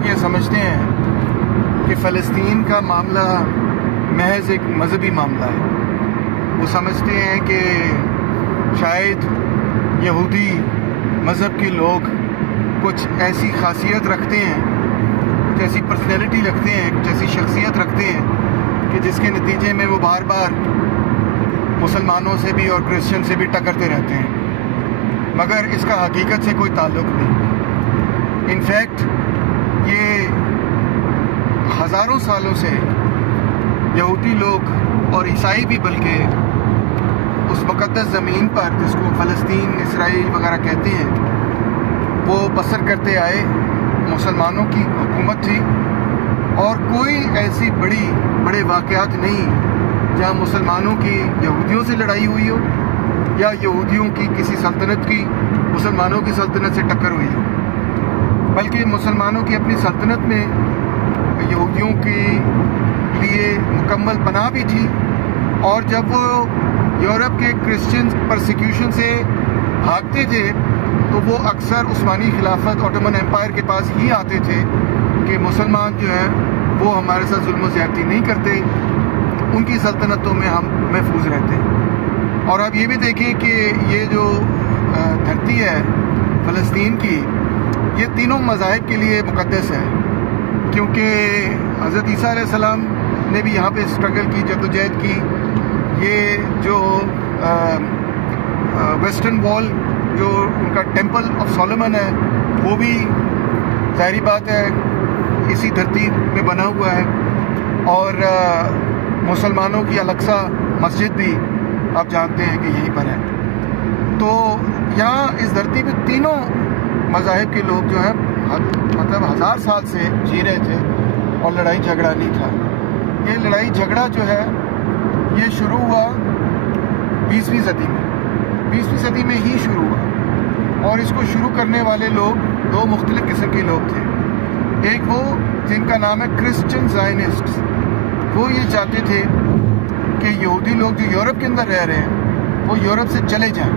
لوگ یہ سمجھتے ہیں کہ فلسطین کا معاملہ محض ایک مذہبی معاملہ ہے. وہ سمجھتے ہیں کہ شاید یہودی مذہب کے لوگ کچھ ایسی خاصیت رکھتے ہیں، کچھ ایسی پرسنالٹی رکھتے ہیں، کچھ ایسی شخصیت رکھتے ہیں کہ جس کے نتیجے میں وہ بار بار مسلمانوں سے بھی اور کرسچن سے بھی ٹکرتے رہتے ہیں. مگر اس کا حقیقت سے کوئی تعلق نہیں. انفیکٹ یہ ہزاروں سالوں سے یہودی لوگ اور عیسائی بھی بلکہ اس مقدس زمین پر جس کو فلسطین، اسرائیل وغیرہ کہتے ہیں، وہ بسر کرتے آئے. مسلمانوں کی حکومت تھی اور کوئی ایسی بڑے واقعات نہیں جہاں مسلمانوں کی یہودیوں سے لڑائی ہوئی ہو یا یہودیوں کی کسی سلطنت کی مسلمانوں کی سلطنت سے ٹکر ہوئی ہو، بلکہ مسلمانوں کی اپنی سلطنت میں یہودیوں کے لیے مکمل پناہ بھی تھی. اور جب وہ یورپ کے کرسچن پرسیکیوشن سے بھاگتے تھے تو وہ اکثر عثمانی خلافت اوٹومن امپائر کے پاس ہی آتے تھے کہ مسلمان جو ہیں وہ ہمارے ساتھ ظلم و زیادتی نہیں کرتے، ان کی سلطنتوں میں ہم محفوظ رہتے ہیں. اور آپ یہ بھی دیکھیں کہ یہ جو دھرتی ہے فلسطین کی، یہ تینوں مذاہب کے لیے مقدس ہے، کیونکہ حضرت عیسیٰ علیہ السلام نے بھی یہاں پہ اسٹرگل کی، جدوجہد کی. یہ جو ویسٹرن وال جو ان کا ٹیمپل آف سولومن ہے وہ بھی ظاہری بات ہے اسی دھرتی میں بنا ہوا ہے. اور مسلمانوں کی الاقصی مسجد بھی آپ جانتے ہیں کہ یہیں پر ہے. تو یہاں اس دھرتی پہ تینوں مذاہب کے لوگ جو ہیں مطلب 1000 سال سے جی رہے تھے اور لڑائی جھگڑا نہیں تھا. یہ لڑائی جھگڑا جو ہے یہ شروع ہوا 20ویں صدی میں، 20ویں صدی میں ہی شروع ہوا. اور اس کو شروع کرنے والے لوگ دو مختلف قسم کے لوگ تھے. ایک وہ جن کا نام ہے کرسچن زائنسٹ. وہ یہ چاہتے تھے کہ یہودی لوگ جو یورپ کے اندر رہ رہے ہیں وہ یورپ سے چلے جائیں،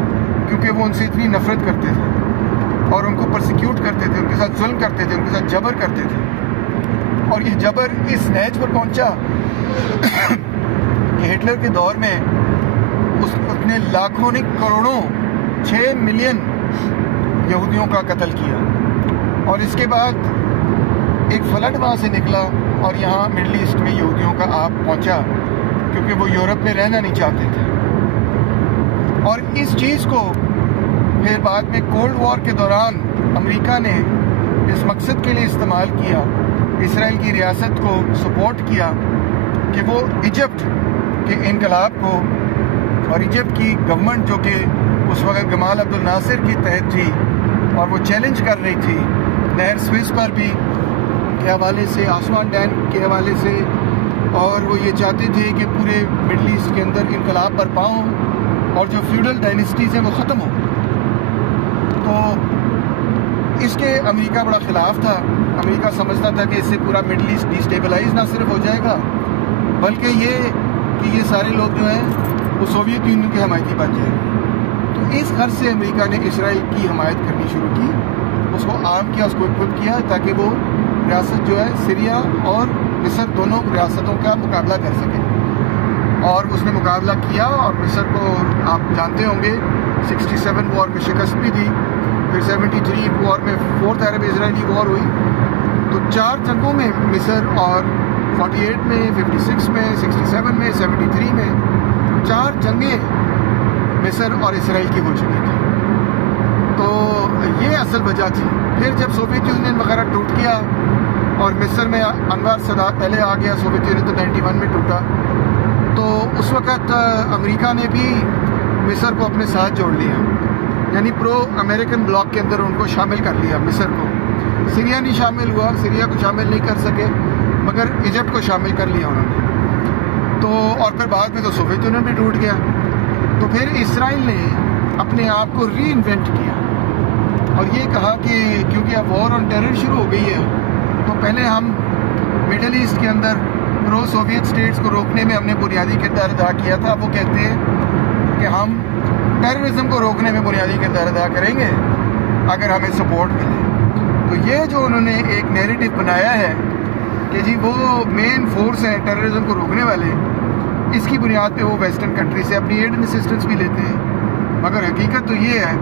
کیونکہ وہ ان سے اتنی نفرت کرتے تھے اور ان کو پرسیکیوٹ کرتے تھے، ان کے ساتھ ظلم کرتے تھے، ان کے ساتھ جبر کرتے تھے. اور یہ جبر اس نیج پر پہنچا کہ ہٹلر کے دور میں اس نے لاکھوں نے کروڑوں 6 ملین یہودیوں کا قتل کیا. اور اس کے بعد ایک فلڈ وہاں سے نکلا اور یہاں مڈل ایسٹ میں یہودیوں کا آپ پہنچا، کیونکہ وہ یورپ میں رہنا نہیں چاہتے تھے. اور اس چیز کو پھر بعد میں کولڈ وار کے دوران امریکہ نے اس مقصد کے لیے استعمال کیا، اسرائیل کی ریاست کو سپورٹ کیا کہ وہ ایجپٹ کے انقلاب کو اور ایجپٹ کی گورنمنٹ جو کہ اس وقت گمال عبد الناصر کی تحت تھی اور وہ چیلنج کر رہی تھی نہر سوئس پر بھی کے حوالے سے، آسوان ڈیم کے حوالے سے، اور وہ یہ چاہتے تھے کہ پورے مڈل ایسٹ کے اندر انقلاب برپا ہوں اور جو فیوڈل ڈائنسٹیز ہیں وہ ختم ہوں. تو اس کے امریکہ بڑا خلاف تھا. امریکہ سمجھتا تھا کہ اس سے پورا مڈل ایسٹ ڈیسٹیبلائز نہ صرف ہو جائے گا بلکہ یہ کہ یہ سارے لوگ جو ہیں وہ سوویت یونین کے حمایتی بن جائیں. تو اس غرض سے امریکہ نے اسرائیل کی حمایت کرنی شروع کی، اس کو آرم کیا، اس کو اکوپ کیا تاکہ وہ ریاست جو ہے سیریا اور مصر دونوں ریاستوں کا مقابلہ کر سکے. اور اس نے مقابلہ کیا اور مصر کو آپ جانتے ہوں گے 67 وار میں شکست بھی دی. پھر 73 وار میں 4th عرب اسرائیلی وار ہوئی. تو 4 جنگوں میں مصر اور 48 میں، 56 میں، 67 میں، 73 میں 4 جنگیں مصر اور اسرائیل کی ہو چکی تھیں. تو یہ اصل وجہ تھی. پھر جب سوویت یونین وغیرہ ٹوٹ گیا اور مصر میں انور سادات پہلے آ گیا، سوویت یونین تو 91 میں ٹوٹا، تو اس وقت امریکہ نے بھی مصر کو اپنے ساتھ جوڑ لیا، یعنی پرو امریکن بلاک کے اندر ان کو شامل کر لیا. مصر کو سیریا نہیں شامل ہوا، سیریا کو شامل نہیں کر سکے، مگر ایجپٹ کو شامل کر لیا انہوں نے. تو اور پھر بعد میں تو سوویت یونین بھی ٹوٹ گیا. تو پھر اسرائیل نے اپنے آپ کو ری انوینٹ کیا اور یہ کہا کہ کیونکہ اب وار آن ٹیرر شروع ہو گئی ہے تو پہلے ہم مڈل ایسٹ کے اندر پرو سوویت اسٹیٹس کو روکنے میں ہم نے بنیادی کردار ادا کیا تھا. وہ کہتے ہیں کہ ہم ٹیررزم کو روکنے میں بنیادی کردار ادا کریں گے اگر ہمیں سپورٹ ملے. تو تو یہ جو انہوں نے ایک نیریٹو بنایا ہے کہ جی وہ مین فورس ہیں ٹیررزم کو روکنے والے، اس کی بنیاد پہ وہ ویسٹرن کنٹری سے اپنی ایڈ اینڈ اسسٹنس بھی لیتے ہیں، مگر حقیقت تو یہ ہے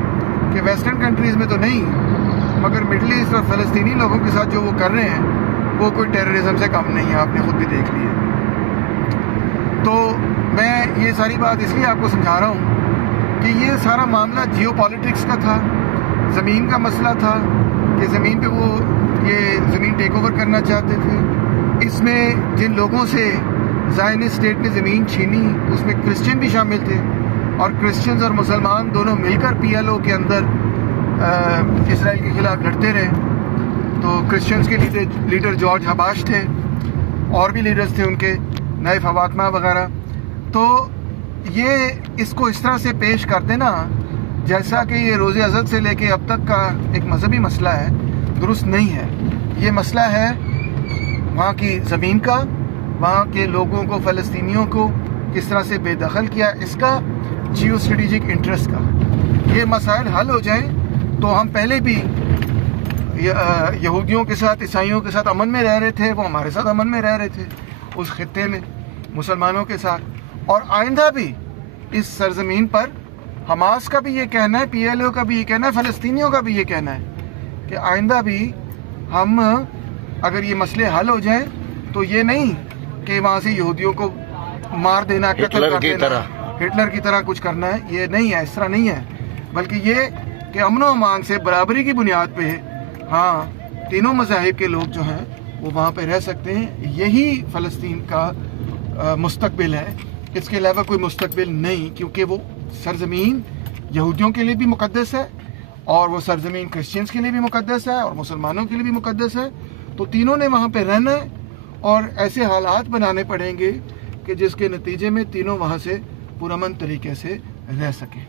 کہ ویسٹرن کنٹریز میں تو نہیں، مگر مڈل ایسٹ اور فلسطینی لوگوں کے ساتھ جو وہ کر رہے ہیں وہ کوئی ٹیررزم سے کم نہیں ہے، آپ نے خود بھی دیکھ لیا۔ تو میں یہ ساری بات اس لیے آپ کو سمجھا رہا ہوں کہ یہ سارا معاملہ جیو پالیٹکس کا تھا، زمین کا مسئلہ تھا کہ زمین پہ وہ یہ زمین ٹیک اوور کرنا چاہتے تھے۔ اس میں جن لوگوں سے زائنسٹ اسٹیٹ نے زمین چھینی اس میں کرسچن بھی شامل تھے، اور کرسچنز اور مسلمان دونوں مل کر پی ایل او کے اندر اسرائیل کے خلاف لڑتے رہے۔ تو کرسچنز کے لیڈر جارج حباش تھے، اور بھی لیڈرز تھے ان کے، نئے فاطمہ وغیرہ۔ تو یہ اس کو اس طرح سے پیش کر دینا جیسا کہ یہ روز ازل سے لے کے اب تک کا ایک مذہبی مسئلہ ہے، درست نہیں ہے۔ یہ مسئلہ ہے وہاں کی زمین کا، وہاں کے لوگوں کو، فلسطینیوں کو کس طرح سے بے دخل کیا، اس کا جیو اسٹریٹجک انٹرسٹ کا۔ یہ مسائل حل ہو جائیں تو ہم پہلے بھی یہودیوں کے ساتھ، عیسائیوں کے ساتھ امن میں رہ رہے تھے، وہ ہمارے ساتھ امن میں رہ رہے تھے اس خطے میں مسلمانوں کے ساتھ، اور آئندہ بھی اس سرزمین پر حماس کا بھی یہ کہنا ہے، پی ایل او کا بھی یہ کہنا ہے، فلسطینیوں کا بھی یہ کہنا ہے کہ آئندہ بھی ہم اگر یہ مسئلے حل ہو جائیں تو یہ نہیں کہ وہاں سے یہودیوں کو مار دینا، قتل کر دینا، ہٹلر کی طرح کچھ کرنا ہے، یہ نہیں ہے، اس طرح نہیں ہے، بلکہ یہ کہ امن و امان سے برابری کی بنیاد پہ ہاں تینوں مذاہب کے لوگ جو ہیں وہ وہاں پہ رہ سکتے ہیں۔ یہی فلسطین کا مستقبل ہے، اس کے علاوہ کوئی مستقبل نہیں، کیونکہ وہ سرزمین یہودیوں کے لیے بھی مقدس ہے، اور وہ سرزمین کرسچنز کے لیے بھی مقدس ہے، اور مسلمانوں کے لیے بھی مقدس ہے۔ تو تینوں نے وہاں پہ رہنا ہے، اور ایسے حالات بنانے پڑیں گے کہ جس کے نتیجے میں تینوں وہاں سے پرامن طریقے سے رہ سکیں۔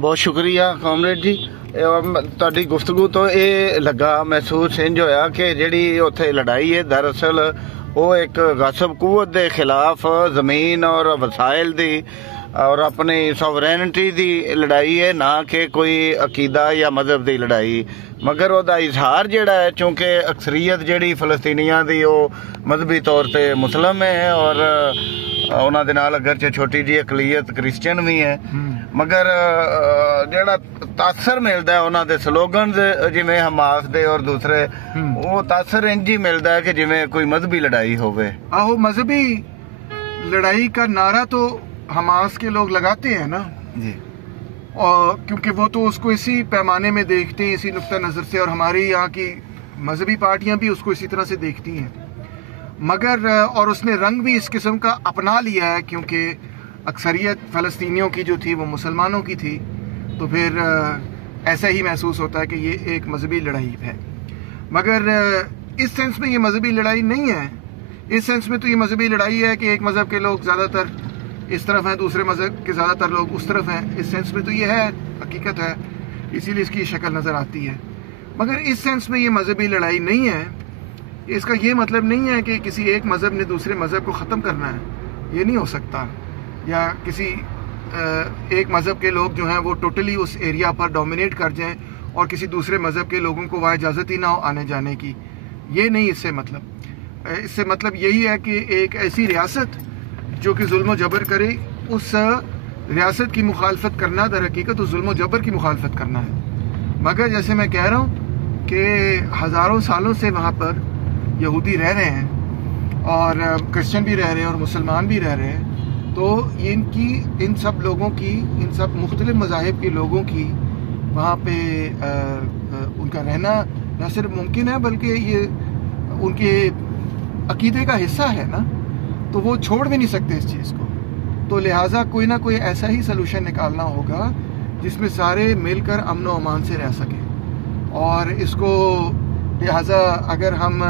بہت شکریہ کامریڈ جی، تہاڈی گفتگو تو یہ لگا محسوس انج ہویا کہ جڑی اتھے لڑائی ہے دراصل وہ ایک غاصب قوت دے خلاف زمین اور وسائل دی اور اپنی سوورینٹی دی لڑائی ہے، نہ کہ کوئی عقیدہ یا مذہب دی لڑائی، مگر وہ دا اظہار جڑا ہے چونکہ اکثریت جڑی فلسطینیاں دی وہ مذہبی طور تے مسلم ہے، اور انہاں دے نال اگرچہ چھوٹی جی اقلیت کرسچن بھی ہے، مگر جڑا تاثر ملتا ہے انہاں دے سلوگنز جویں حماس دے اور دوسرے، وہ تاثر انج ہی ملتا ہے کہ جویں کوئی مذہبی لڑائی ہوئے۔ آہو مذہبی لڑائی کا نعرہ تو حماس کے لوگ لگاتے ہیں نا جی، اور کیونکہ وہ تو اس کو اسی پیمانے میں دیکھتے ہیں، اسی نقطہ نظر سے، اور ہماری یہاں کی مذہبی پارٹیاں بھی اس کو اسی طرح سے دیکھتی ہیں، مگر اور اس نے رنگ بھی اس قسم کا اپنا لیا ہے، کیونکہ اکثریت فلسطینیوں کی جو تھی وہ مسلمانوں کی تھی، تو پھر ایسا ہی محسوس ہوتا ہے کہ یہ ایک مذہبی لڑائی ہے، مگر اس سینس میں یہ مذہبی لڑائی نہیں ہے۔ اس سینس میں تو یہ مذہبی لڑائی ہے کہ ایک مذہب کے لوگ زیادہ تر اس طرف ہیں، دوسرے مذہب کے زیادہ تر لوگ اس طرف ہیں، اس سینس میں تو یہ ہے، حقیقت ہے، اسی لیے اس کی شکل نظر آتی ہے، مگر اس سینس میں یہ مذہبی لڑائی نہیں ہے۔ اس کا یہ مطلب نہیں ہے کہ کسی ایک مذہب نے دوسرے مذہب کو ختم کرنا ہے، یہ نہیں ہو سکتا، یا کسی ایک مذہب کے لوگ جو ہیں وہ ٹوٹلی اس ایریا پر ڈومینیٹ کر جائیں اور کسی دوسرے مذہب کے لوگوں کو وہاں اجازت ہی نہ ہو آنے جانے کی، یہ نہیں اس سے مطلب۔ اس سے مطلب یہی ہے کہ ایک ایسی ریاست جو کہ ظلم و جبر کرے، اس ریاست کی مخالفت کرنا در حقیقت اس ظلم و جبر کی مخالفت کرنا ہے، مگر جیسے میں کہہ رہا ہوں کہ ہزاروں سالوں سے وہاں پر یہودی رہ رہے ہیں، اور کرسچن بھی رہ رہے ہیں، اور مسلمان بھی رہ رہے ہیں، تو ان سب لوگوں کی، ان سب مختلف مذاہب کے لوگوں کی وہاں پہ ان کا رہنا نہ صرف ممکن ہے بلکہ یہ ان کے عقیدے کا حصہ ہے نا، تو وہ چھوڑ بھی نہیں سکتے اس چیز کو، تو لہٰذا کوئی نہ کوئی ایسا ہی سلوشن نکالنا ہوگا جس میں سارے مل کر امن و امان سے رہ سکیں، اور اس کو لہٰذا اگر ہم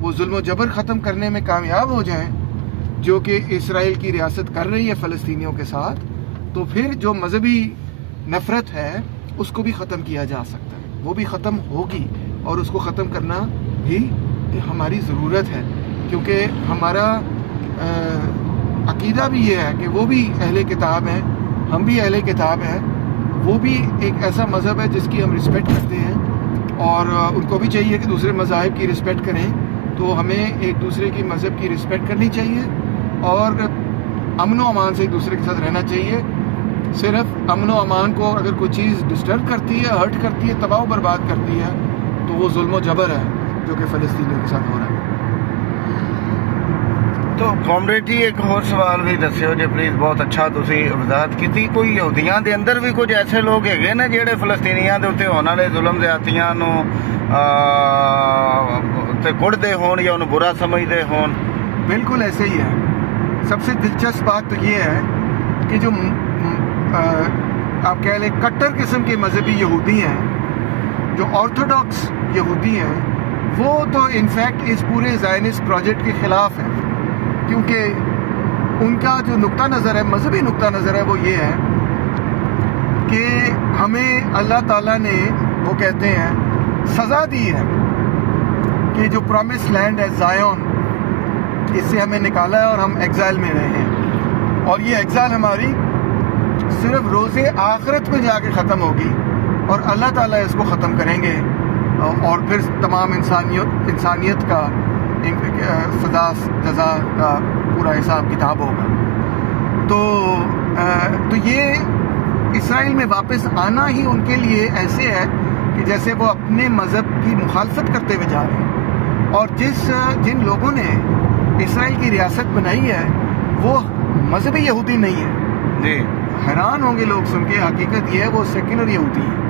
وہ ظلم و جبر ختم کرنے میں کامیاب ہو جائیں جو کہ اسرائیل کی ریاست کر رہی ہے فلسطینیوں کے ساتھ، تو پھر جو مذہبی نفرت ہے اس کو بھی ختم کیا جا سکتا ہے، وہ بھی ختم ہوگی، اور اس کو ختم کرنا بھی ہماری ضرورت ہے، کیونکہ ہمارا عقیدہ بھی یہ ہے کہ وہ بھی اہل کتاب ہیں، ہم بھی اہل کتاب ہیں، وہ بھی ایک ایسا مذہب ہے جس کی ہم رسپیکٹ کرتے ہیں، اور ان کو بھی چاہیے کہ دوسرے مذاہب کی رسپیکٹ کریں. تو ہمیں ایک دوسرے کی مذہب کی رسپیکٹ کرنی چاہیے اور امن و امان سے ایک دوسرے کے ساتھ رہنا چاہیے. صرف امن و امان کو اگر کوئی چیز ڈسٹرب کرتی ہے, ہرٹ کرتی ہے, تباہ و برباد کرتی ہے, تو وہ ظلم و جبر ہے جو کہ فلسطینیوں کے ساتھ ہو رہا ہے. تو کامریڈ جی ایک اور سوال بھی دسیو جی پلیز. بہت اچھا تسی وضاحت کی. کوئی یہودیاں دے اندر بھی کچھ ایسے لوگ ہے نا جہے فلسطینیاں دے اتنے ہونے والے ظلم زیادتیاں نو گڑتے ہون یا انہوں برا سمجھتے ہون؟ بالکل ایسے ہی ہے. سب سے دلچسپ بات تو یہ ہے کہ جو آپ کہہ لیں کٹر قسم کے مذہبی یہودی ہیں, جو آرتھوڈاکس یہودی ہیں, وہ تو انفیکٹ اس پورے زائنسٹ پروجیکٹ کے خلاف ہیں, کیونکہ ان کا جو نقطہ نظر ہے, مذہبی نقطہ نظر ہے, وہ یہ ہے کہ ہمیں اللہ تعالیٰ نے, وہ کہتے ہیں, سزا دی ہے کہ جو پرومس لینڈ ہے زائون, اس سے ہمیں نکالا ہے اور ہم ایگزائل میں رہے ہیں, اور یہ ایگزائل ہماری صرف روز آخرت میں جا کے ختم ہوگی اور اللہ تعالیٰ اس کو ختم کریں گے اور پھر تمام انسانیت کا سزا جزا کا پورا حساب کتاب ہوگا. تو یہ اسرائیل میں واپس آنا ہی ان کے لیے ایسے ہے کہ جیسے وہ اپنے مذہب کی مخالفت کرتے ہوئے جا رہے ہیں, اور جن لوگوں نے اسرائیل کی ریاست بنائی ہے وہ مذہبی یہودی نہیں ہے. جی حیران ہوں گے لوگ سن کے, حقیقت یہ ہے وہ سیکولر یہودی ہے.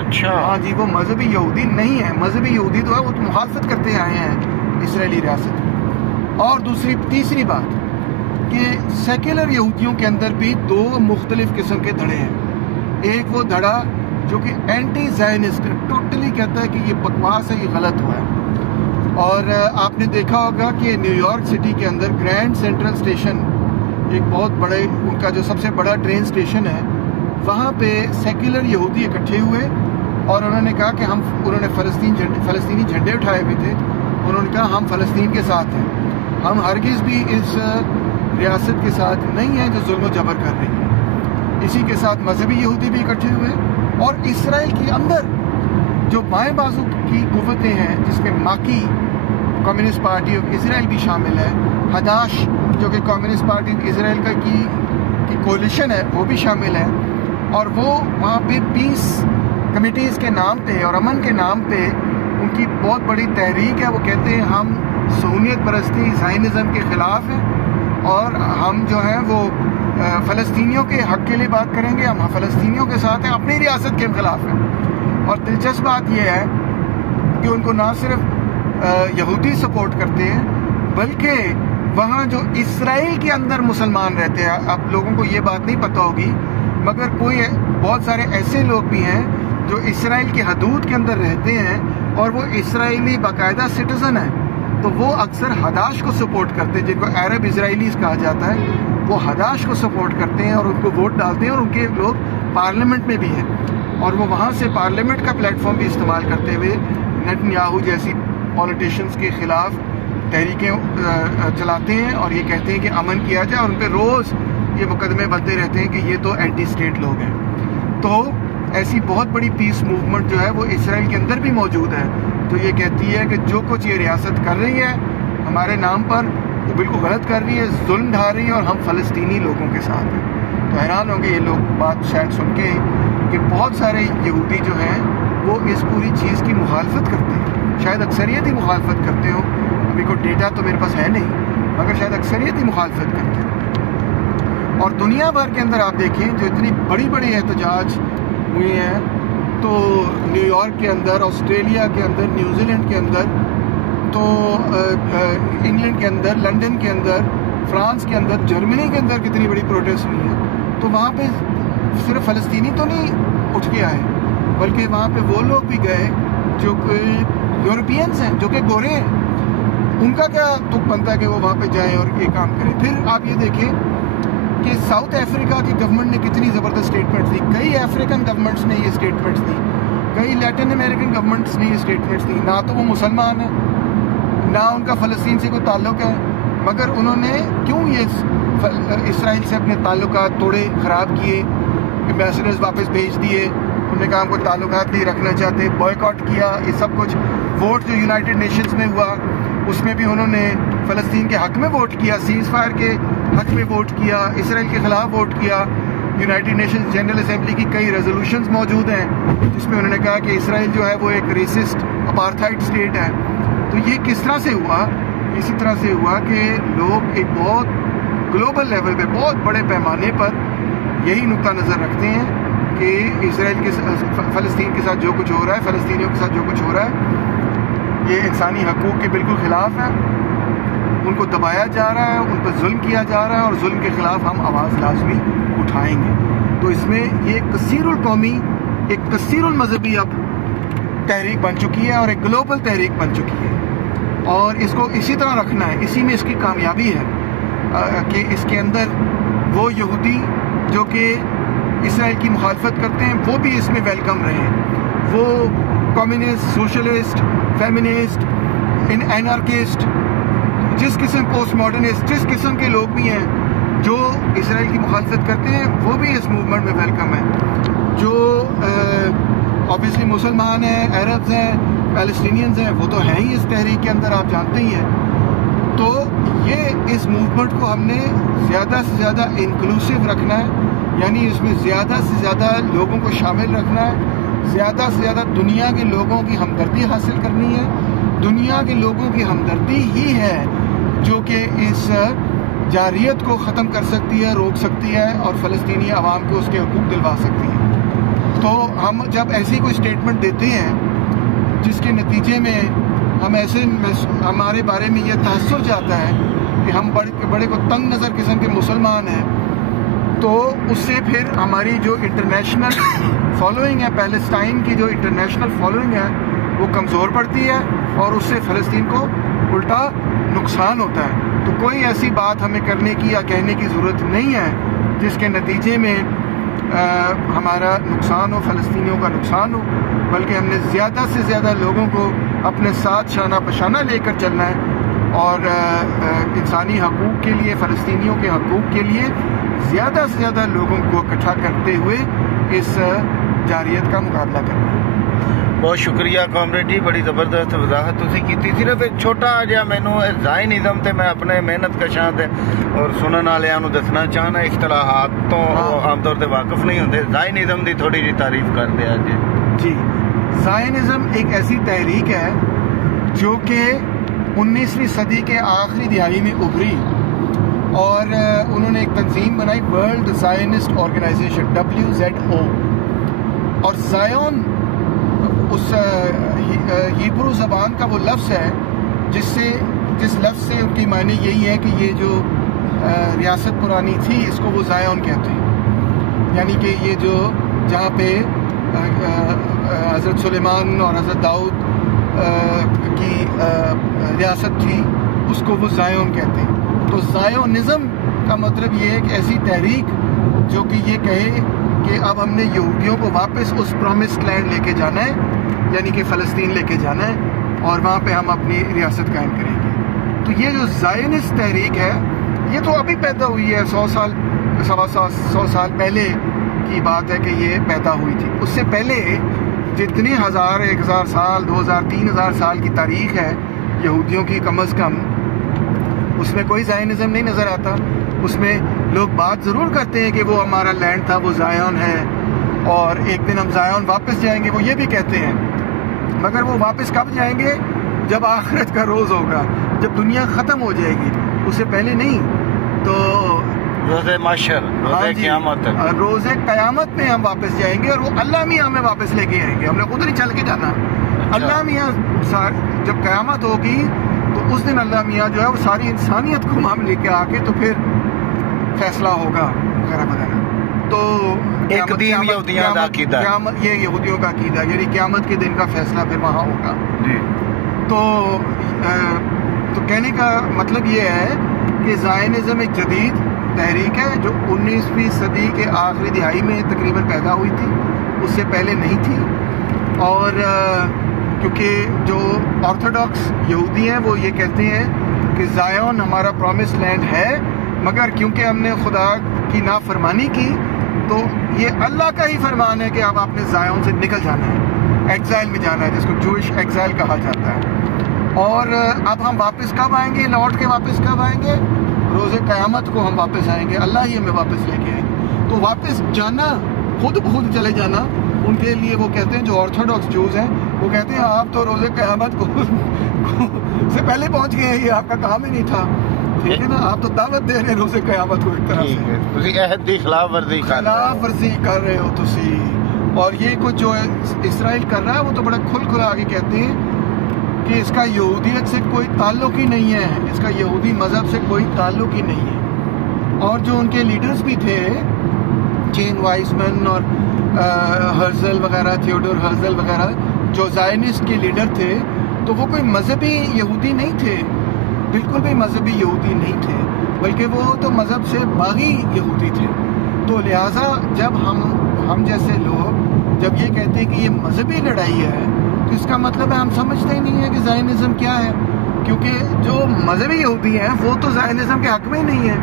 اچھا ہاں جی, وہ مذہبی یہودی نہیں ہے. مذہبی یہودی تو ہے وہ تو مخالفت کرتے آئے ہیں اسرائیلی ریاست. اور تیسری بات کہ سیکولر یہودیوں کے اندر بھی دو مختلف قسم کے دھڑے ہیں. ایک وہ دھڑا جو کہ اینٹی زائنسٹ ٹوٹلی کہتا ہے کہ یہ بکواس ہے, یہ غلط ہوا ہے. اور آپ نے دیکھا ہوگا کہ نیو یارک سٹی کے اندر گرینڈ سینٹرل اسٹیشن, ایک بہت بڑے, ان کا جو سب سے بڑا ٹرین اسٹیشن ہے, وہاں پہ سیکولر یہودی اکٹھے ہوئے اور انہوں نے کہا کہ انہوں نے فلسطینی جھنڈے اٹھائے ہوئے تھے. انہوں نے کہا ہم فلسطین کے ساتھ ہیں, ہم ہرگز بھی اس ریاست کے ساتھ نہیں ہیں جو ظلم و جبر کر رہی ہے. اسی کے ساتھ مذہبی یہودی بھی اکٹھے ہوئے, اور اسرائیل کے اندر جو بائیں بازو کی قوتیں ہیں جس میں ماکی کمیونسٹ پارٹی آف اسرائیل بھی شامل ہے, ہداش جو کہ کمیونسٹ پارٹی آف اسرائیل کی کولیشن ہے وہ بھی شامل ہے, اور وہ وہاں پہ پیس کمیٹیز کے نام پہ اور امن کے نام پہ ان کی بہت بڑی تحریک ہے. وہ کہتے ہیں ہم صہیونیت پرستی زائنزم کے خلاف ہیں اور ہم جو ہیں وہ فلسطینیوں کے حق کے لیے بات کریں گے, ہم فلسطینیوں کے ساتھ ہیں, اپنی ریاست کے خلاف ہیں. اور دلچسپ بات یہ ہے کہ ان کو نہ صرف یہودی سپورٹ کرتے ہیں بلکہ وہاں جو اسرائیل کے اندر مسلمان رہتے ہیں, اب لوگوں کو یہ بات نہیں پتہ ہوگی مگر بہت سارے ایسے لوگ بھی ہیں جو اسرائیل کی حدود کے اندر رہتے ہیں اور وہ اسرائیلی باقاعدہ سٹیزن ہیں, تو وہ اکثر ہداش کو سپورٹ کرتے ہیں, جن کو عرب اسرائیلیز کہا جاتا ہے. وہ ہداش کو سپورٹ کرتے ہیں اور ان کو ووٹ ڈالتے ہیں, اور ان کے لوگ پارلیمنٹ میں بھی ہیں, اور وہ وہاں سے پارلیمنٹ کا پلیٹ فارم بھی استعمال کرتے ہوئے نیتنیاہو جیسی پولیٹیشنز کے خلاف تحریکیں چلاتے ہیں اور یہ کہتے ہیں کہ امن کیا جائے, اور ان پہ روز یہ مقدمے بنتے رہتے ہیں کہ یہ تو اینٹی اسٹیٹ لوگ ہیں. تو ایسی بہت بڑی پیس موومنٹ جو ہے وہ اسرائیل کے اندر بھی موجود ہے. تو یہ کہتی ہے کہ جو کچھ یہ ریاست کر رہی ہے ہمارے نام پر وہ بالکل غلط کر رہی ہے, ظلم ڈھا رہی ہے, اور ہم فلسطینی لوگوں کے ساتھ ہیں. تو حیران ہوں گے یہ لوگ بات شاید سن کے کہ بہت سارے یہودی جو ہیں وہ اس پوری چیز کی مخالفت کرتے ہیں, شاید اکثریت ہی مخالفت کرتے ہوں, ابھی کوئی ڈیٹا تو میرے پاس ہے نہیں مگر شاید اکثریت ہی مخالفت کرتے ہیں. اور دنیا بھر کے اندر آپ دیکھیں جو اتنی بڑی بڑی احتجاج ہوئے ہیں, تو نیو یارک کے اندر, آسٹریلیا کے اندر, نیوزی لینڈ کے اندر, تو انگلینڈ کے اندر, لنڈن کے اندر, فرانس کے اندر, جرمنی کے اندر کتنی بڑی پروٹیسٹ ہوئی ہیں. تو وہاں پہ صرف فلسطینی تو نہیں اٹھ کے آئے بلکہ وہاں پہ وہ لوگ بھی گئے جو کہ یورپینس ہیں, جو کہ گورے ہیں. ان کا کیا تک بنتا ہے کہ وہ وہاں پہ جائیں اور یہ کام کریں. پھر آپ یہ دیکھیں کہ ساؤتھ افریقہ کی گورنمنٹ نے کتنی زبردست اسٹیٹمنٹس دی, کئی افریقن گورنمنٹس نے یہ اسٹیٹمنٹس دی, کئی لیٹن امریکن گورنمنٹس نے یہ اسٹیٹمنٹس دی. نہ تو وہ مسلمان ہیں, نہ ان کا فلسطین سے کوئی تعلق ہے, مگر انہوں نے کیوں یہ اسرائیل سے اپنے تعلقات توڑے, خراب کیے, ایمبیسڈرز واپس بھیج دیے, انہوں نے کہا ہم کو تعلقات نہیں رکھنا چاہتے، بوائیکاٹ کیا یہ سب کچھ. ووٹ جو یونائٹڈ نیشنز میں ہوا اس میں بھی انہوں نے فلسطین کے حق میں ووٹ کیا، سیز فائر کے حق میں ووٹ کیا، اسرائیل کے خلاف ووٹ کیا. یونائٹڈ نیشنز جنرل اسمبلی کی کئی ریزولوشنز موجود ہیں جس میں انہوں نے کہا کہ اسرائیل جو ہے وہ ایک ریسسٹ اپارتھائڈ اسٹیٹ ہے. تو یہ کس طرح سے ہوا؟ اسی طرح سے ہوا کہ لوگ ایک بہت گلوبل لیول پہ بہت بڑے پیمانے پر یہی نقطہ نظر رکھتے ہیں کہ اسرائیل کے فلسطین کے ساتھ جو کچھ ہو رہا ہے، فلسطینیوں کے ساتھ جو کچھ ہو رہا ہے، یہ انسانی حقوق کے بالکل خلاف ہے. ان کو دبایا جا رہا ہے، ان پر ظلم کیا جا رہا ہے، اور ظلم کے خلاف ہم آواز لازمی اٹھائیں گے. تو اس میں یہ کثیر القومی، ایک کثیر المذہبی اب تحریک بن چکی ہے اور ایک گلوبل تحریک بن چکی ہے، اور اس کو اسی طرح رکھنا ہے. اسی میں اس کی کامیابی ہے کہ اس کے اندر وہ یہودی جو کہ اسرائیل کی مخالفت کرتے ہیں وہ بھی اس میں ویلکم رہے ہیں. وہ کمیونسٹ، سوشلسٹ، فیمنسٹ، اینارکسٹ، جس قسم پوسٹ ماڈرنسٹ، جس قسم کے لوگ بھی ہیں جو اسرائیل کی مخالفت کرتے ہیں وہ بھی اس موومنٹ میں ویلکم ہیں. جو اوبیسلی مسلمان ہیں، عربز ہیں، پیلسٹینینز ہیں، وہ تو ہیں ہی اس تحریک کے اندر، آپ جانتے ہی ہیں. تو یہ اس موومنٹ کو ہم نے زیادہ سے زیادہ انکلوسیو رکھنا ہے، یعنی اس میں زیادہ سے زیادہ لوگوں کو شامل رکھنا ہے، زیادہ سے زیادہ دنیا کے لوگوں کی ہمدردی حاصل کرنی ہے. دنیا کے لوگوں کی ہمدردی ہی ہے جو کہ اس جاریت کو ختم کر سکتی ہے، روک سکتی ہے، اور فلسطینی عوام کو اس کے حقوق دلوا سکتی ہے. تو ہم جب ایسی کوئی اسٹیٹمنٹ دیتے ہیں جس کے نتیجے میں ہم ہمارے بارے میں یہ تاثر جاتا ہے کہ ہم بڑے کو تنگ نظر قسم کے مسلمان ہیں، تو اس سے پھر ہماری جو انٹرنیشنل فالوئنگ ہے، پیلسٹائن کی جو انٹرنیشنل فالوئنگ ہے وہ کمزور پڑتی ہے، اور اس سے فلسطین کو الٹا نقصان ہوتا ہے. تو کوئی ایسی بات ہمیں کرنے کی یا کہنے کی ضرورت نہیں ہے جس کے نتیجے میں ہمارا نقصان ہو، فلسطینیوں کا نقصان ہو، بلکہ ہم نے زیادہ سے زیادہ لوگوں کو اپنے ساتھ شانہ بشانہ لے کر چلنا ہے، اور انسانی حقوق کے لیے، فلسطینیوں کے حقوق کے لیے زیادہ سے زیادہ لوگوں کو اکٹھا کرتے ہوئے اس جاریت کا مقابلہ کرنا ہے. بہت شکریہ کامریڈ جی، بڑی زبردست وضاحت تسی کیتی. صرف ایک چھوٹا جہا مینوں زائنزم تے میں اپنے محنت کشاں تے اور سنن والےاں نوں دسنا چاہنا، اصطلاحات تو عام طور تے واقف نہیں ہوندے. زائنزم دی تھوڑی جی تعریف کر دیا جی. جی، زائنزم ایک ایسی تحریک ہے جو کہ 19ویں صدی کے آخری دہائی میں ابھری، اور انہوں نے ایک تنظیم بنائی، ورلڈ زائنسٹ آرگنائزیشن WZO. اور زائون اس ہیبرو زبان کا وہ لفظ ہے جس لفظ سے ان کی معنی یہی ہے کہ یہ جو ریاست پرانی تھی اس کو وہ زائون کہتے ہیں، یعنی کہ یہ جو جہاں پہ حضرت سلیمان اور حضرت داؤد کی ریاست تھی اس کو وہ زائون کہتے ہیں. تو زائونزم کا مطلب یہ ہے کہ ایسی تحریک جو کہ یہ کہے کہ اب ہم نے یہودیوں کو واپس اس پرومسڈ لینڈ لے کے جانا ہے، یعنی کہ فلسطین لے کے جانا ہے، اور وہاں پہ ہم اپنی ریاست قائم کریں گے. تو یہ جو زائنسٹ تحریک ہے یہ تو ابھی پیدا ہوئی ہے، 100 سال پہلے کی بات ہے کہ یہ پیدا ہوئی تھی. اس سے پہلے جتنی 1000 سال 2000 3000 سال کی تاریخ ہے یہودیوں کی کم از کم، اس میں کوئی زائنزم نہیں نظر آتا. اس میں لوگ بات ضرور کرتے ہیں کہ وہ ہمارا لینڈ تھا، وہ زائون ہے، اور ایک دن ہم زائون واپس جائیں گے، وہ یہ بھی کہتے ہیں. مگر وہ واپس کب جائیں گے؟ جب آخرت کا روز ہوگا، جب دنیا ختم ہو جائے گی، اس سے پہلے نہیں. تو روز محشر، روز قیامت، روز قیامت میں ہم واپس جائیں گے، اور وہ اللہ میاں ہمیں واپس لے کے آئیں گے. ہم نے خود نہیں چل کے جانا. اللہ میاں جب قیامت ہوگی تو اس دن اللہ میاں جو ہے وہ ساری انسانیت کو وہاں لے کے آ کے تو پھر فیصلہ ہوگا وغیرہ وغیرہ. تو ایک دین یہودیوں کا عقیدہ، یہ یہودیوں کا عقیدہ، یعنی قیامت کے دن کا فیصلہ پھر وہاں ہوگا. تو کہنے کا مطلب یہ ہے کہ زائنزم ایک جدید تحریک ہے جو 19ویں صدی کے آخری دہائی میں تقریباً پیدا ہوئی تھی، اس سے پہلے نہیں تھی. اور کیونکہ جو آرتھوڈاکس یہودی ہیں وہ یہ کہتے ہیں کہ زائون ہمارا پرومس لینڈ ہے، مگر کیونکہ ہم نے خدا کی نافرمانی کی تو یہ اللہ کا ہی فرمان ہے کہ اب آپ نے زائون سے نکل جانا ہے، ایگزائل میں جانا ہے، جس کو جوئش ایگزائل کہا جاتا ہے۔ اور اب ہم واپس کب آئیں گے؟ لوٹ کے واپس کب آئیں گے؟ روز قیامت کو ہم واپس آئیں گے، اللہ ہی ہمیں واپس لے کے آئیں گے۔ تو واپس جانا، خود بخود چلے جانا، ان کے لیے وہ کہتے ہیں جو آرتھوڈاکس جوز ہیں، وہ کہتے ہیں آپ تو روز قیامت کو سے پہلے پہنچ گئے ہیں، یہ آپ کا کام ہی نہیں تھا، ٹھیک ہے نا؟ آپ تو دعوت دے رہے ہیں روز قیامت کو ایک طرح سے، عہد دی خلاف ورزی کر رہے ہو تسی۔ اور یہ کچھ جو اسرائیل کر رہا ہے وہ تو بڑا کھل کھلا کے کہتے ہیں کہ اس کا یہودیت سے کوئی تعلق ہی نہیں ہے، اس کا یہودی مذہب سے کوئی تعلق ہی نہیں ہے۔ اور جو ان کے لیڈرز بھی تھے، چین وائسمن اور ہرزل وغیرہ، تھیوڈور ہرزل وغیرہ، جو زائنسٹ کے لیڈر تھے، تو وہ کوئی مذہبی یہودی نہیں تھے، بالکل بھی مذہبی یہودی نہیں تھے، بلکہ وہ تو مذہب سے باغی یہودی تھے۔ تو لہٰذا جب ہم جیسے لوگ جب یہ کہتے ہیں کہ یہ مذہبی لڑائی ہے، تو اس کا مطلب ہے ہم سمجھتے ہی نہیں ہے کہ زائنزم کیا ہے، کیونکہ جو مذہبی یہودی ہیں وہ تو زائنزم کے حق میں ہی نہیں ہے،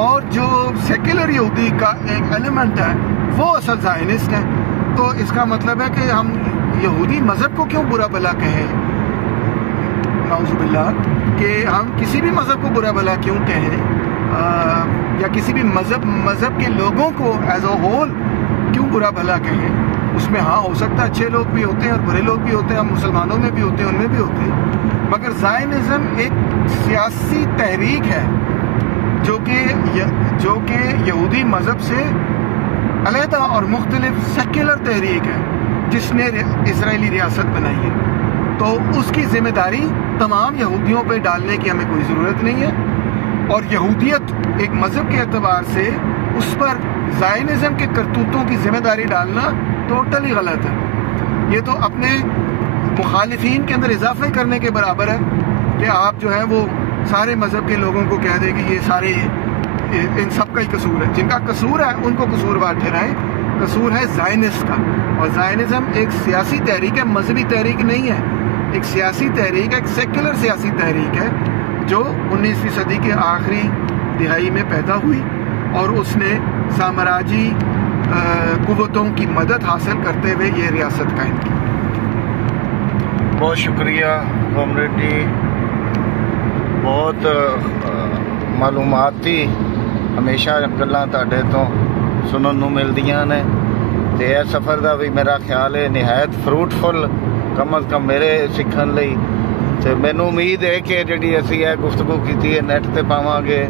اور جو سیکولر یہودی کا ایک ایلیمنٹ ہے وہ اصل زائنسٹ ہے۔ تو اس کا مطلب ہے کہ ہم یہودی مذہب کو کیوں برا بھلا کہیں، نعوذ باللہ، کہ ہم کسی بھی مذہب کو برا بھلا کیوں کہیں، یا کسی بھی مذہب کے لوگوں کو ایز اے ہول کیوں برا بھلا کہیں۔ اس میں ہاں ہو سکتا ہے اچھے لوگ بھی ہوتے ہیں اور برے لوگ بھی ہوتے ہیں، ہم مسلمانوں میں بھی ہوتے ہیں، ان میں بھی ہوتے ہیں، مگر زائنزم ایک سیاسی تحریک ہے جو کہ یہودی مذہب سے علیحدہ اور مختلف سیکولر تحریک ہے، جس نے اسرائیلی ریاست بنائی ہے۔ تو اس کی ذمہ داری تمام یہودیوں پہ ڈالنے کی ہمیں کوئی ضرورت نہیں ہے، اور یہودیت ایک مذہب کے اعتبار سے اس پر زائنزم کے کرتوتوں کی ذمہ داری ڈالنا ٹوٹلی غلط ہے۔ یہ تو اپنے مخالفین کے اندر اضافے کرنے کے برابر ہے کہ آپ جو ہے وہ سارے مذہب کے لوگوں کو کہہ دیں کہ یہ سارے ان سب کا ہی قصور ہے، جن کا قصور ہے ان کو قصوروار ٹھہرائیں، قصور ہے زائنسٹ کا۔ اور زائنزم ایک سیاسی تحریک ہے، مذہبی تحریک نہیں ہے، ایک سیاسی تحریک ہے، ایک سیکولر سیاسی تحریک ہے جو 19ویں صدی کے آخری دہائی میں پیدا ہوئی، اور اس نے سامراجی قوتوں کی مدد حاصل کرتے ہوئے یہ ریاست قائم کی۔ بہت شکریہ کامریڈ جی، بہت معلوماتی ہمیشہ گلاں تہاڈے تو سنن نوں ملدیاں نے، تے اے سفر دا بھی میرا خیال ہے نہایت فروٹفل، کم از کم میرے سیکھن لئی۔ تے مینوں امید ہے کہ جڑی اسی اے گفتگو کیتی ہے نیٹ تے پاواں گے،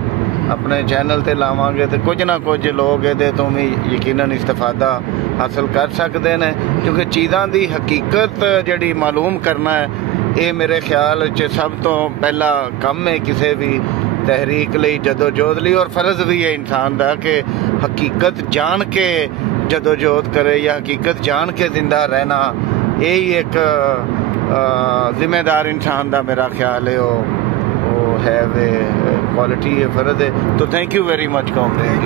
اپنے چینل تے لاواں گے، تے کچھ نہ کچھ لوگ دے تو بھی یقیناً استفادہ حاصل کر سکتے ہیں، کیونکہ چیزاں دی حقیقت جڑی معلوم کرنا ہے یہ میرے خیال سب تو پہلا کم ہے کسی بھی تحریک لئی، جدوجہد لئی، اور فرض بھی ہے انسان دا کہ حقیقت جان کے جدوجہد کرے یا حقیقت جان کے زندہ رہنا، یہی ایک ذمہ دار انسان دا میرا خیال ہے وہ ہے کوالٹی ہے، فرض ہے۔ تو thank you very much comrade.